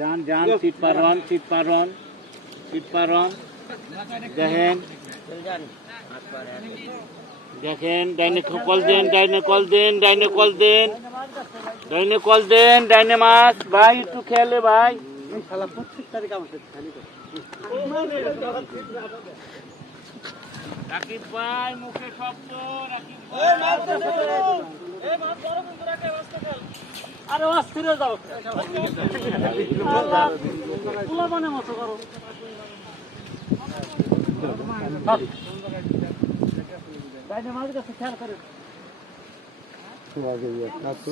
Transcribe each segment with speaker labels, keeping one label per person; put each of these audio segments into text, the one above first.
Speaker 1: যান যান সিট পারন সিট পারন সিট পারন দেখেন। দেখেন ডাইনে কল দেন ডাইনে কল দেন ডাইনে কল দেন। ডাইনে কল দেন ডাইনে মাছ। ভাই একটু খেলে ভাই। রাকিব ভাই মুখে শব্দ রাকিব
Speaker 2: আরে অস্থির হয়ে যাও পোলা মানে মতো করো বাইরে মাঝে কাছে খেয়াল করে মাঝে কাছে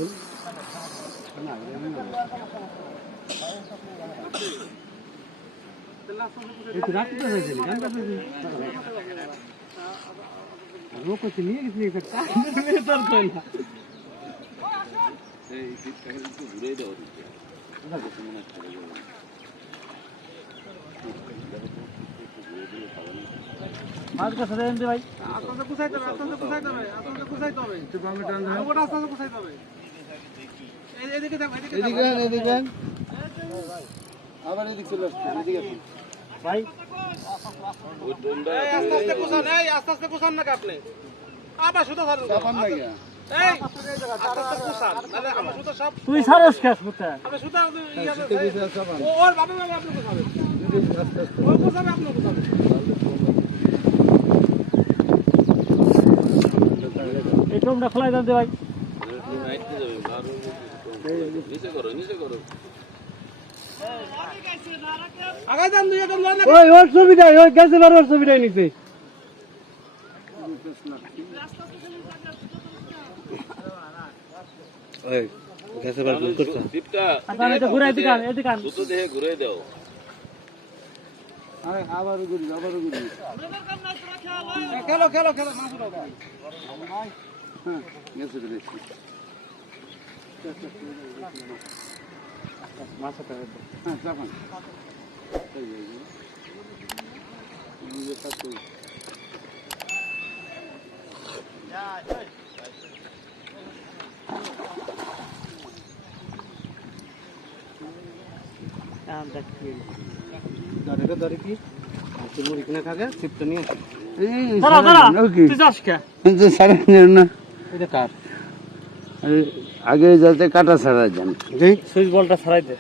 Speaker 2: ভাই?
Speaker 3: এদিকে আন, এদিকে আন। আবার এদিক চলে আসছে এদিকে।
Speaker 2: ভাই
Speaker 3: না আস্তে আস্তে।
Speaker 2: এই টোমটা খোলাই দেন দে ভাই
Speaker 3: ওই ওর ছবিটাই ওই গেছে বার ওর ছবিটাই নিছে ওই গেছে বার ভুল করছে
Speaker 2: আপনার এটা ঘুরাই দিকান এদিকান
Speaker 3: আরে ঘুরি আবারও ঘুরি হ্যাঁ গেছে তো দেখছি হ্যাঁ চাপান এই, এই, এই। নিজে কাজ করি। দাঁড়িয়ে দাঁড়িয়ে কি হাতের মুড়ি কিনে থাকে ছিপটা নিয়ে এই
Speaker 2: দাঁড়া দাঁড়া
Speaker 3: ওকে
Speaker 2: তুই যাস কে
Speaker 3: কিন্তু সারা না
Speaker 2: এটা কার
Speaker 3: আগে যাতে কাটা ছাড়া যান
Speaker 2: সুইচ বলটা ছাড়াই দে